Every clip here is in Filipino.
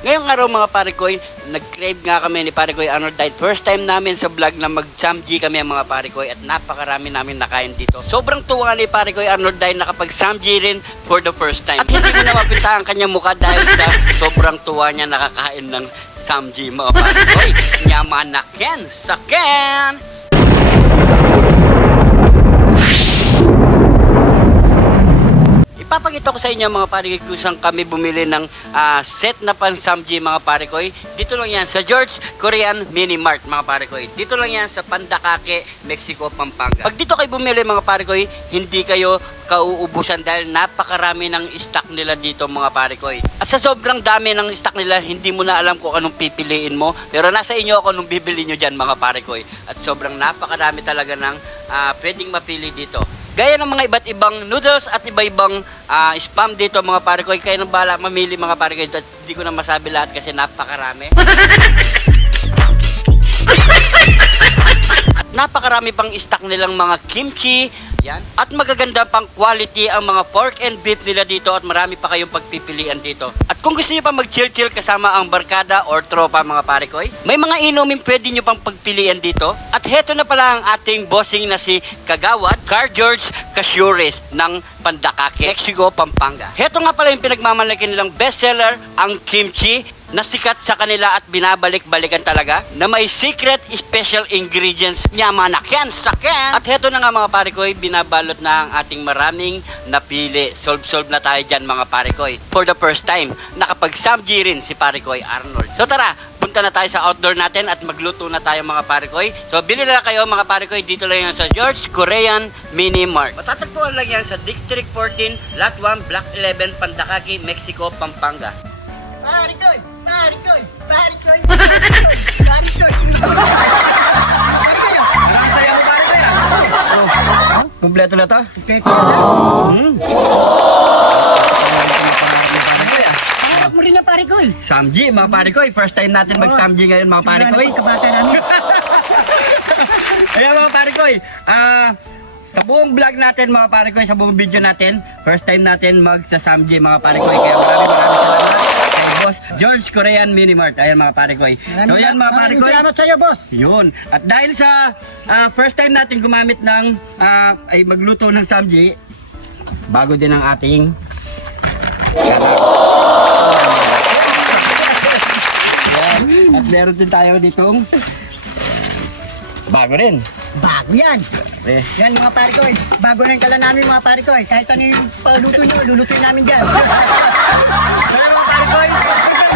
Ngayong araw mga pare ko, nag-crave nga kami ni pare ko Arnold dahil first time namin sa vlog na mag-samji kami mga pare ko at napakarami namin nakain dito. Sobrang tuwa ni pare ko Arnold dahil nakapag-samji rin for the first time. At hindi ko na mapinta ang kanyang mukha dahil sa sobrang tuwa niya nakakain ng samji mga pare ko. Nyaman na ken sa ken! Ipapakita ko sa inyo mga pare ko kung saan kami bumili ng set na pang samji mga pare ko. Dito lang yan sa George Korean Mini Mart mga pare ko. Dito lang yan sa Pandakake, Mexico, Pampanga. Pag dito kayo bumili mga pare ko, hindi kayo kauubusan dahil napakarami ng stock nila dito mga pare ko. At sa sobrang dami ng stock nila, hindi mo na alam kung anong pipiliin mo. Pero nasa inyo ako nung bibili nyo dyan mga pare ko. At sobrang napakarami talaga ng pwedeng mapili dito. Gaya ng mga iba't ibang noodles at iba-ibang spam dito mga pare ko. Kaya nang bahala mamili mga pare ko. Hindi ko na masabi lahat kasi napakarami. Napakarami pang stock nilang mga kimchi. Yan. At magaganda pang quality ang mga pork and beef nila dito at marami pa kayong pagpipilian dito. At kung gusto niyo pa mag-chill-chill kasama ang barkada or tropa mga pare ko, may mga inumin pwede niyo pang pagpilian dito. At heto na pala ang ating bossing na si Kagawad, Car George Casures ng Pandakake, Mexico, Pampanga. Heto nga pala yung pinagmamalaki nilang bestseller, ang kimchi, na sikat sa kanila at binabalik-balikan talaga na may secret special ingredients nyaman na ken sa ken. At heto na nga mga pare ko, binabalot na ang ating maraming napili. Solve na tayo dyan mga pare ko. For the first time, nakapag-samji rin si pare ko Arnold. So tara, punta na tayo sa outdoor natin at magluto na tayo mga pare ko. So bili na kayo mga pare ko, dito lang yan sa George Korean Mini Mart. Matatagpuan lang yan sa District 14, Lot 1, Block 11, Pandakake, Mexico, Pampanga. Pare ko! Kompleto na to? Pangarap mo rin na pare ko eh. Samji mga pare ko, first time natin mag-samji ngayon mga pare ko. Kabata namin. Ayan mga pare ko, sa buong vlog natin mga pare ko, sa buong video natin, first time natin mag-samji mga pare ko. Kaya maraming salamat kay Boss George Korean Mini Mart. Ayan mga pare ko. So yan mga pare ko. Salamat sa'yo boss. Yun. At dahil sa first time natin gumamit ng ay magluto ng samji, bago din ang ating kanak. At meron din tayo ditong bago rin. Bago yan. Yan mga pare ko eh. Bago na yung kala namin mga pare ko eh. Kahit ano yung paluto nyo, lulutuin namin dyan. Kaya mga pare ko,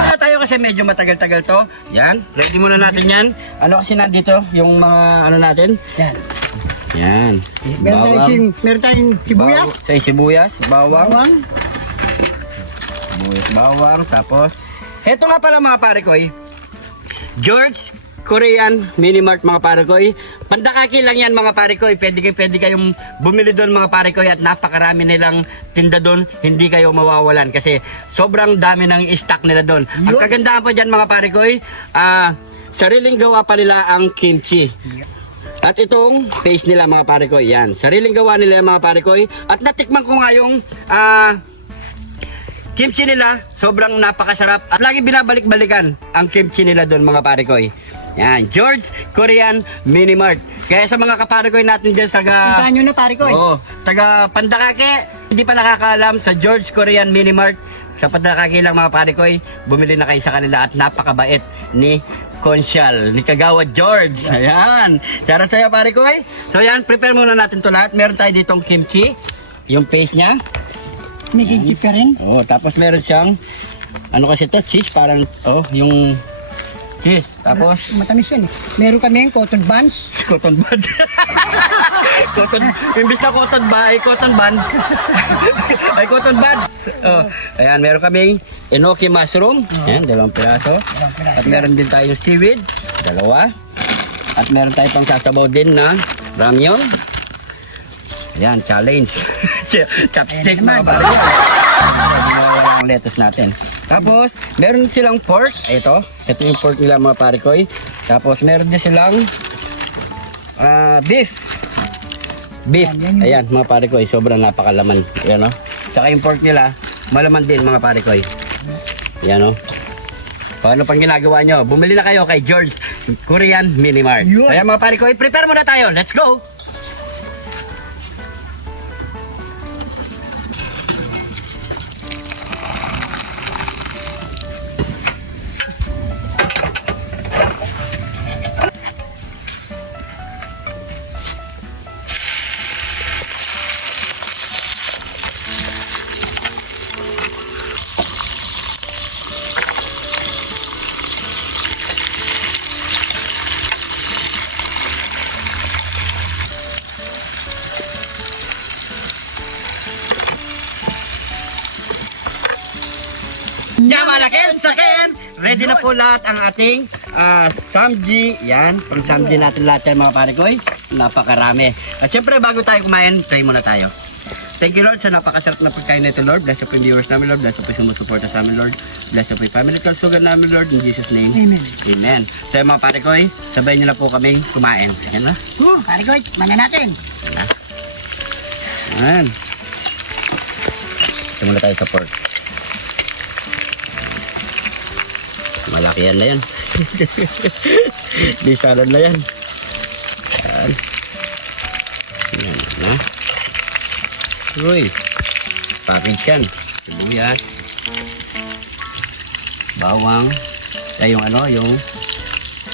na tayo kasi medyo matagal-tagal to. Yan. Ready muna natin yan. Ano kasi nandito? Yung mga ano natin? Yan. Yan. Meron tayong sibuyas. Sibuyas, bawang. Bawang. Sibuyas, bawang. Tapos, heto nga pala mga pare ko, George Korean Mini Mart mga pare ko. Pandakake lang yan mga pare ko. Pwede kayong bumili doon mga pare ko at napakarami nilang tinda doon. Hindi kayo mawawalan kasi sobrang dami ng stock nila doon. Ang kagandahan pa dyan mga pare ko, sariling gawa pa nila ang kimchi. At itong paste nila mga pare ko, yan. Sariling gawa nila mga pare ko. At natikman ko nga yung kimchi nila, sobrang napakasarap. At lagi binabalik-balikan ang kimchi nila doon mga pare ko. Yan, George Korean Mini Mart. Kaya sa mga kapare ko natin dyan sa Puntahan nyo na pare ko eh. taga Pandakake, hindi pa nakakaalam sa George Korean Mini Mart. Sa Pandakake lang mga pare ko, bumili na kayo sa kanila at napakabait ni Consyal, ni Kagawad George. Ayan, shoutout sa'yo pare ko. So yan, prepare muna natin to lahat. Meron tayo ditong kimchi, yung paste nya. May gigip ka rin. Tapos meron siyang, ano kasi to, cheese, parang, yung cheese. Tapos, Matamis yan eh. Meron kami yung cotton buns. cotton bud. Imbis na cotton ba, ay cotton bud. Ay cotton bud. Ayan, meron kaming enoki mushroom. Ayan, 2 piraso. At meron din tayong seaweed, 2. At meron tayo pang sasabaw din na ramyun. Ayan, challenge. Chopstick mga pare. Ang lettuce natin. Tapos, meron silang pork. Ito yung pork nila mga pare ko. Tapos, meron din silang beef. Ayan mga pare ko, sobrang napakalaman. Ayan o. Saka yung pork nila, malaman din mga pare ko. Ayan o. Kung ano pang ginagawa nyo, bumili na kayo kay George Korean Mini Mart. Yun. Kaya mga pare ko, prepare muna tayo. Let's go! Yamalakin, sakin! Ready na po lahat ang ating samji. Yan, pang samji natin lahat yan mga pare ko. Napakarami. At syempre bago tayo kumain, pray muna tayo. Thank you Lord sa napakasarap na pagkain nito Lord. Bless po yung viewers namin Lord. Bless po yung sumusuporta sa amin Lord. Bless po yung family kalsugan namin Lord. In Jesus name. Amen. Amen. So mga pare ko, sabay nyo na po kami kumain. Yan na. Pare ko, mana natin. Yan. Ito muna tayo sa pork. Malaki yan na yan. Di salad na yan. Yan. Yan na. Uy. Package yan. Sibuyas. Bawang. Ay yung ano, yung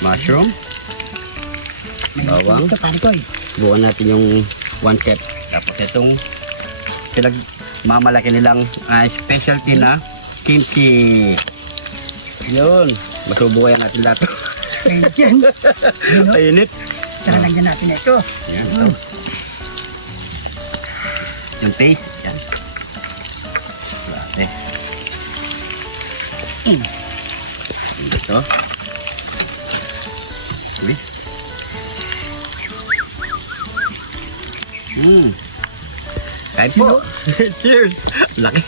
mushroom. Bawang. Ito, pare ko. Buuan natin yung 1 set. Tapos itong mamalaki nilang specialty na kimchi. Yun. Masubukan natin lahat. Yan. Mainit. Saka lagyan natin ito. Yan. Ito. Yung paste. Yan. Grabe. Ito. Uy. Kain po. Cheers. Laki.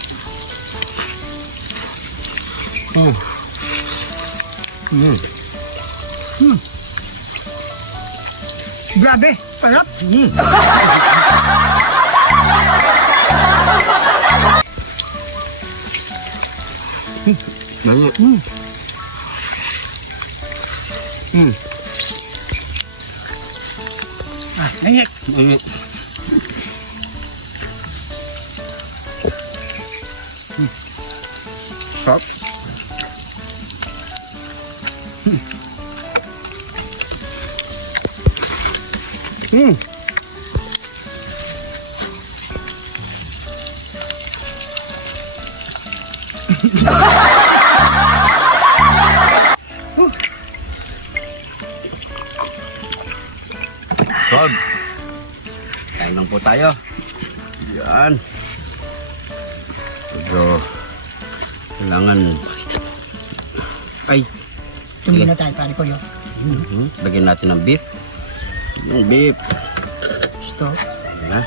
Grabe, sarap. Nangik. Sarap. Solve. Kain lang po tayo. Yan. Medyo kailangan. Ay. Tumingin na tayo, pare ko yun. Lagyan natin ng beef. Yung beef. Ito. Ayan.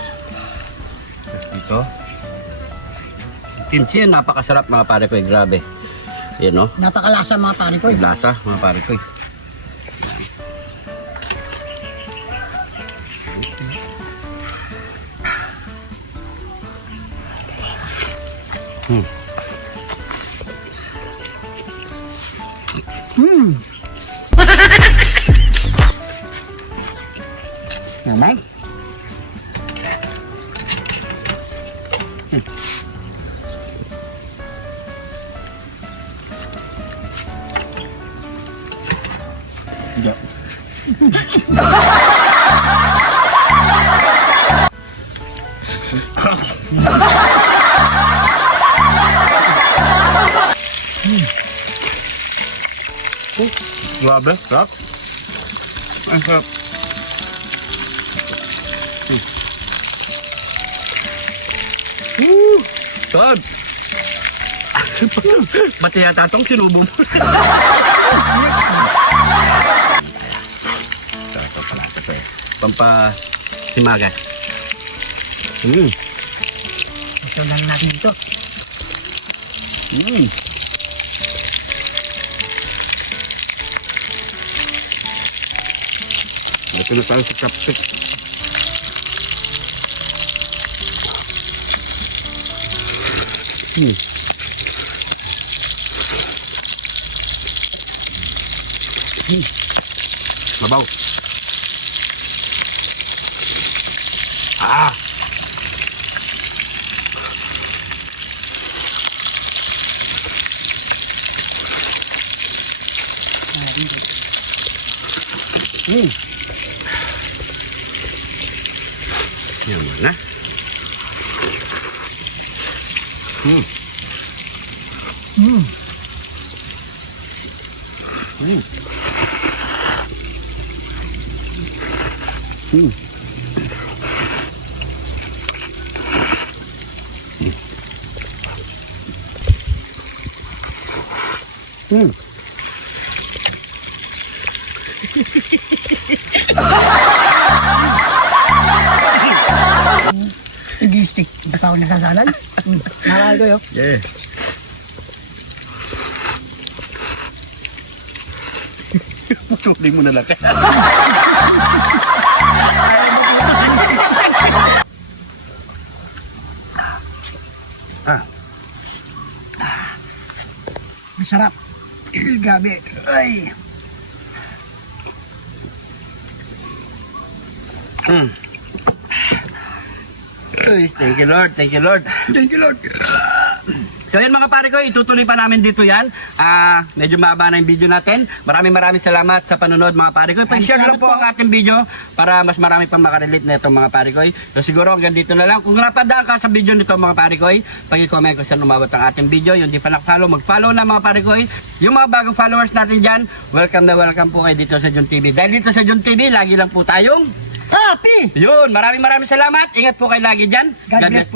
Tapos dito. Kimchi yan, napakasarap mga pare ko. Grabe. Yan o. Napakalasa mga pare ko. May lasa mga pare ko. Naman. Grabe, sarap. Ang sarap. Sarap. Pati yata itong sinubo mo. Sarap pala ito eh. Pampasimaga. Ito lang natin dito. Ito na tayo sa chopstick. Mabaw. Ah. Yang mana? Hindi stick. Baka ako nagagalan. Nakakal ko yun. Yeah. Sorry mo na lang. Masarap. Grabe. Ay. Thank you, Lord. Thank you, Lord. Thank you, Lord. So yan mga pare ko, itutuloy pa namin dito yan. Medyo mahaba na yung video natin. Maraming salamat sa panonood mga pare ko. Pa-share lang po ang ating video para mas marami pang makarelate na itong mga pare ko. So siguro hanggang dito na lang. Kung napadaan ka sa video nito mga pare ko, pag-comment kung saan umabot ang ating video. Yung di pa nak-follow, mag-follow na mga pare ko. Yung mga bagong followers natin dyan, welcome na welcome po kayo dito sa John TV. Dahil dito sa John TV, lagi lang po tayong Happy! yun. Maraming salamat. Ingat po kayo lagi dyan. God bless po.